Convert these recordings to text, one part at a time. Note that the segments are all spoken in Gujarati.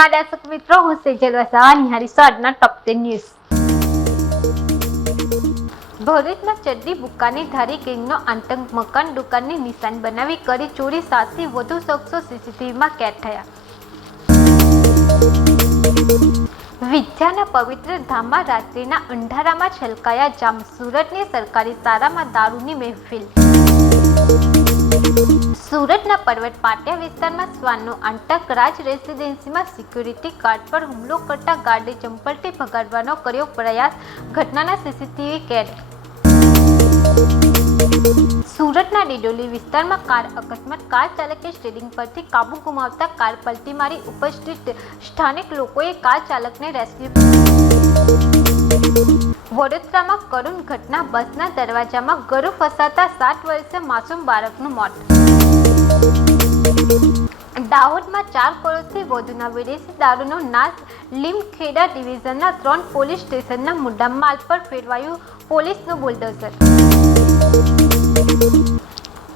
નમસ્કાર દર્શક મિત્રો, હું સેજલ વસાવા નિહાળીશું આજના ટોપ 10 ન્યૂઝ। ભરૂચમાં ચડ્ડી બુક્કાની ધારી ગેંગનો આતંક, મકાન દુકાનને નિશાન બનાવી કરી ચોરી, 7થી વધુ શખ્સો સીસીટીવીમાં કેદ થયા। વિદ્યાના પવિત્ર ધામમાં રાત્રિના અંધારામાં છલકાયા જામ, સુરતની સરકારી શાળામાં દારૂની મહેફિલ। સુરતના પર્વત પાટિયા વિસ્તારમાં શ્વાનનો આતંક, રાજ રેસિડેન્સીમાં સિક્યુરિટી ગાર્ડ પર હુમલો કરતા ગાર્ડે ચંપલથી ભગાડવાનો કર્યો પ્રયાસ, ઘટનાના સીસીટીવી કેદ। સુરતના ડિડોલી વિસ્તારમાં કાર અકસ્માત, કાર ચાલકે સ્ટીયરિંગ પરથી કાબુ ગુમાવતા કાર પલટી મારી, ઉપસ્થિત સ્થાનિક લોકોએ કાર ચાલકને રેસ્ક્યુ। વડોદરામાં કરુણ ઘટના, બસના દરવાજામાં ગળું ફસાતા 7 વર્ષીય માસૂમ બાળકનું મોત। દાહોદમાં 4 કરોડથી વધુના વિદેશી દારૂનો નાશ, લીમખેડા ડિવિઝનના 3 પોલીસ સ્ટેશનના મુદ્દામાલ પર ફેરવાયું પોલીસનું બુલડોઝર।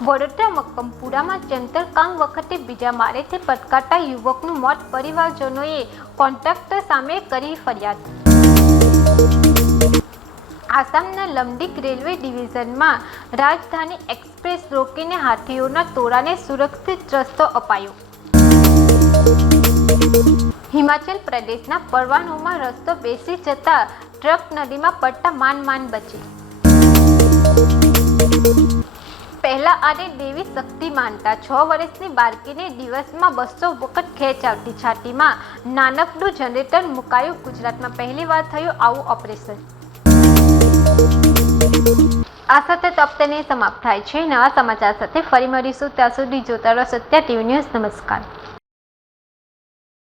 વડોદરા મક્કમપુરામાં જંતર કામ વખતે બીજા માળેથી પટકાતા યુવકનું મોત, પરિવારજનોએ કોન્ટ્રાક્ટર સામે કરી ફરિયાદ। આસામના લમડીક રેલવે ડિવિઝનમાં રાજધાની એક્સપ્રેસ રોકીને હાથીઓના ટોળાને સુરક્ષિત રસ્તો અપાયો। હિમાચલ પ્રદેશના પરવાનોમાં રસ્તો બેસી જતા ટ્રક નદીમાં પડતા માંડ બચી। પહેલા આને દેવી શક્તિ માનતા 6 વર્ષની બાળકીને દિવસમાં 200 વખત ખેંચ આવતી, છાતીમાં નાનકડું જનરેટર મુકાયું, ગુજરાતમાં પહેલીવાર થયું આવું ઓપરેશન। આ સાથે ટોપ 10 સમાપ્ત થાય છે। નવા સમાચાર સાથે ફરી મળીશું, ત્યાં સુધી જોતા રહો સત્ય ટીવી ન્યૂઝ। નમસ્કાર।